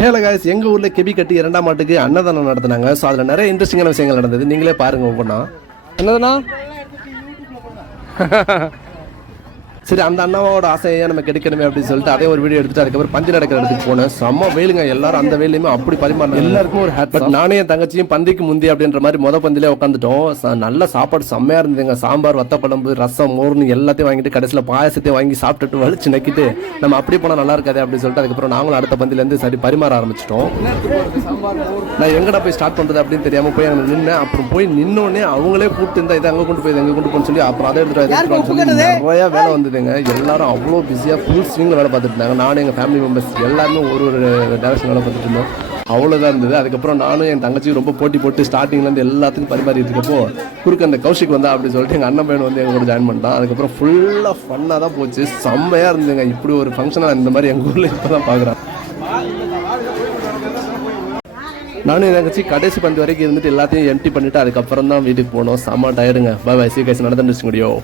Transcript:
ஹேல guys, எங்கள் ஊரில் கெபி கட்டி 2ஆம் ஆண்டுக்கு அன்னதானம் நடத்தினாங்க. ஸோ அதில் நிறைய இன்ட்ரெஸ்டிங்கான விஷயங்கள் நடந்தது. நீங்களே பாருங்கள் ஒவ்வொன்றா. என்னதுண்ணா? சரி, அந்த அண்ணாவோட ஆசையை நம்ம கிடைக்கணுமே அப்படின்னு சொல்லிட்டு அதே ஒரு வீடியோ எடுத்துட்டு அதுக்கப்புறம் பந்தி நடக்கிற இடத்துக்கு போனேன். செம்ம வெயிலுங்க, எல்லாரும் அந்த வெயிலுமே அப்படி பரிமாறினாங்க. எல்லாருக்கும் ஒரு ஹேட். பட் நானே என் தங்கச்சியும் பந்திக்கு முந்தி அப்படின்ற மாதிரி பந்திலே உட்காந்துட்டோம். நல்ல சாப்பாடு செம்மையா இருந்ததுங்க. சாம்பார், வத்த குழம்பு, ரசம், மோர்னு எல்லாத்தையும் வாங்கிட்டு கடைசியில் பாயசத்தையும் வாங்கி சாப்பிட்டுட்டு வலிச்சு நக்கிட்டு நம்ம அப்படி போனால் நல்லா இருக்காது அப்படின்னு சொல்லிட்டு அதுக்கப்புறம் நாங்களும் அடுத்த பந்திலேருந்து சரி பரிமாற ஆரம்பிச்சிட்டோம். நான் எங்கடா போய் ஸ்டார்ட் பண்ணுறது அப்படின்னு தெரியாமல் போய் அங்கே நின்னேன். அப்புறம் போய் நின்னோடனே அவங்களே கூப்பிட்டு இருந்தா இதை அங்கே கொண்டு போய் எங்கே கொண்டு போன்னு சொல்லி அப்புறம் அதை எடுத்துட்டு சொல்லி நிறையா வேலை வந்தது. எல்லாரும் அவ்வளோ பிஸியாக ஃபுல் ஸ்விங்கில் வேலை பார்த்துட்டு இருந்தாங்க. நானும் எங்கள் ஃபேமிலி மெம்பர்ஸ் எல்லாருமே ஒரு டைரக்ஷன் வேலை பார்த்துட்டு இருந்தோம். அவ்வளோதான் இருந்தது. அதுக்கப்புறம் நானும் என் தங்கச்சியும் ரொம்ப போட்டி போட்டு ஸ்டார்டிங்லேருந்து எல்லாத்துக்கும் பரிமாறிட்டு இருக்கப்போ குறுக்க அந்த கௌஷிக் வந்தா அப்படின்னு சொல்லிட்டு எங்கள் அண்ணன் பையன் வந்து எங்கள் கூட ஜாயின் பண்ணிட்டான். அதுக்கப்புறம் ஃபுல்லாக ஃபன்னாக தான் போச்சு. செம்மையாக இருந்துங்க. இப்படி ஒரு ஃபங்க்ஷனாக இந்த மாதிரி எங்கள் ஊரில் இப்போ தான் பார்க்குறேன். நானும் என் தங்கச்சி கடைசி பந்து வரைக்கும் இருந்துட்டு எல்லாத்தையும் எம்டி பண்ணிவிட்டு அதுக்கப்புறம் தான் வீட்டுக்கு போனோம். செம்ம டயர்டுங்க. பாய் பாய். சீக்கிரம் நடந்துச்சு முடியும்.